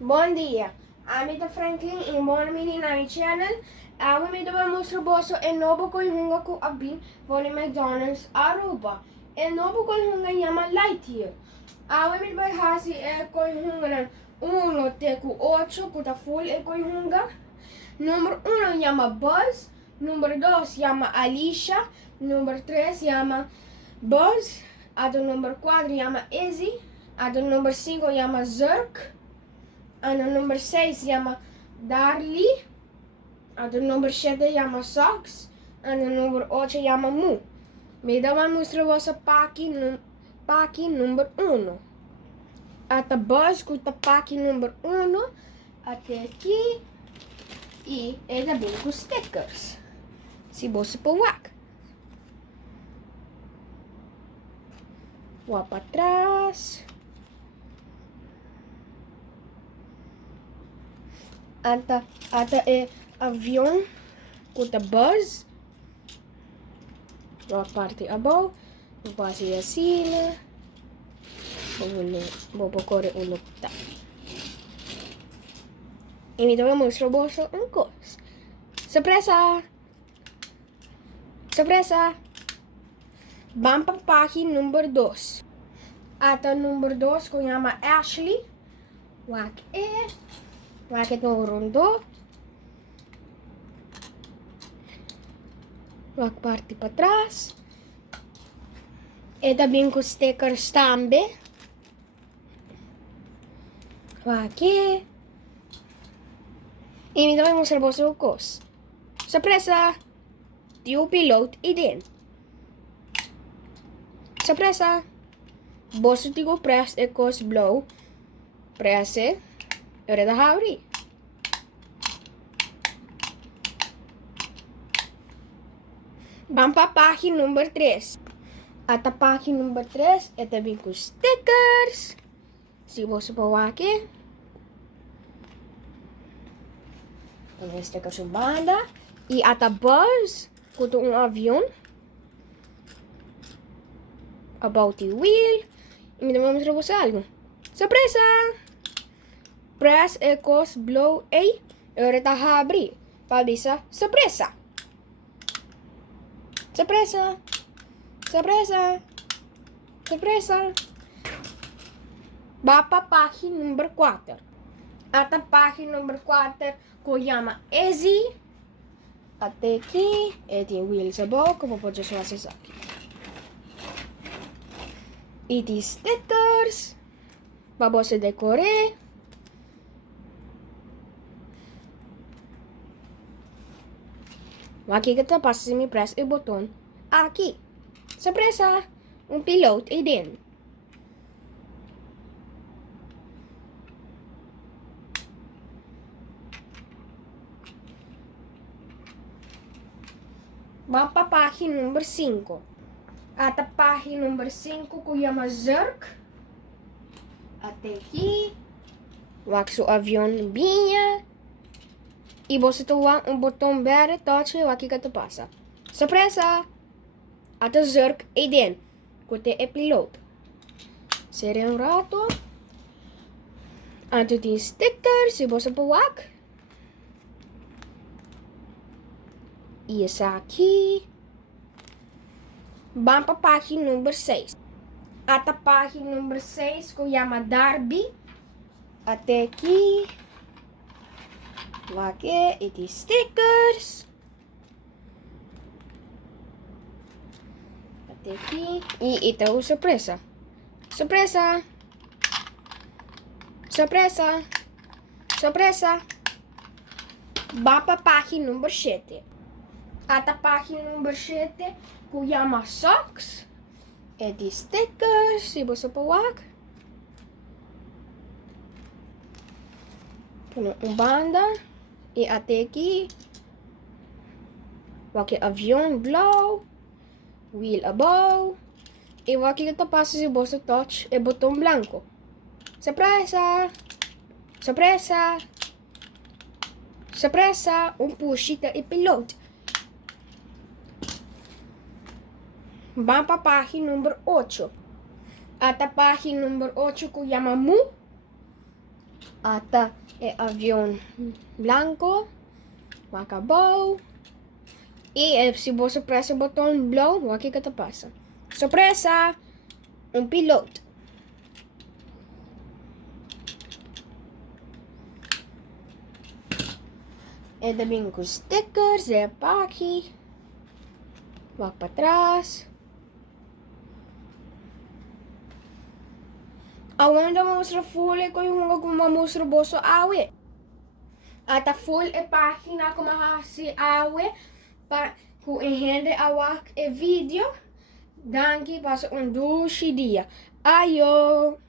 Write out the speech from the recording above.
Bom dia, I'm Franklin e bem-vindo na minha channel. Hoje me devo mostrar bosso e novo coisa que abbi vole McDonald's Aruba. E novo coisa chama Lightyear. Hoje me devo hasi e coisa uno teku 8 que tá full e coisa. Número 1 chama Buzz, número 2 chama Alicia, número 3 chama Buzz, ato número 4 chama Izzy, ato número 5 chama Zurk. Ano number 6 chama Darly. Ano number 7 chama Socks. Ano number 8 chama Mu. Me dá uma mostra vossa paki number 1. Até Buzz com a paki number 1 até aqui. E ainda bem com stickers. Se você pôr lá para trás. Ata é avião com a Buzz. A parte abaixo. Vou fazer assim. Vou pôr o nota. E me dá mostrar uma coisa. Surpresa! Surpresa! Vamos para a página número 2. Ata número 2 que chama Ashley. Wak é. Bakit mo rondo? Wag parte para trás. E também com stickers também. Aqui. E me dá mostrar o cos. Surpresa! Tio piloto e din. Surpresa! Bosso tigo press e cos blow. Press e. Ahora deja abrir. Vamos para a página número 3. Até a página número 3 é também com stickers. Se você pôr aqui. Com stickers em banda. E até Buzz com avião. About the wheel. E me vamos mostrar você algo. Surpresa! Press e cos blow A. Ahora tá abrir. Para avisar. Surpresa! Surpresa! Surpresa! Surpresa! Vá para a página número 4. Até a página número 4 que chama Easy. Até aqui. E tem wheels abaixo. Como pode só acessar aqui. E tem stickers. Para você decorar. Aqui kita passa me press o botão aqui. Surpresa! Piloto e din. Vamos para a página número 5. Até a página número 5 que chama Zurk. Até aqui. Wax o avião binha. E você toa botão verde, touch, aqui que tu passa. Surpresa! Até Zurk e din. Kote é piloto. Seria rato. Até tem stickers, se você pôr e essa aqui. Vamos para a página número 6. Até a página número 6 que chama Darby. Até aqui. Aqui e tem stickers. Até aqui. E ito é surpresa. Surpresa! Surpresa! Surpresa! Vá para a página número 7. Até a página número 7 que chama Socks. E tem stickers. Se você pôr banda. E até aqui. Aqui avião glow. Wheel above. E aqui kita passa se você touch e botão branco. Surpresa! Surpresa! Surpresa! Pushita e piloto. Vamos para a página número 8. Até a página número 8 que chama Mu. Ata é avião blanco, acabou. E se você pressa o botão blow, o que que passa? Surpresa! Piloto. E também com stickers, é para aqui. Vai para trás. Aonde mostra full ko yung mostra boso awe. Ata full e página como hasi awe pa ku enhende awak e video. Danke para um doce dia. Ayo!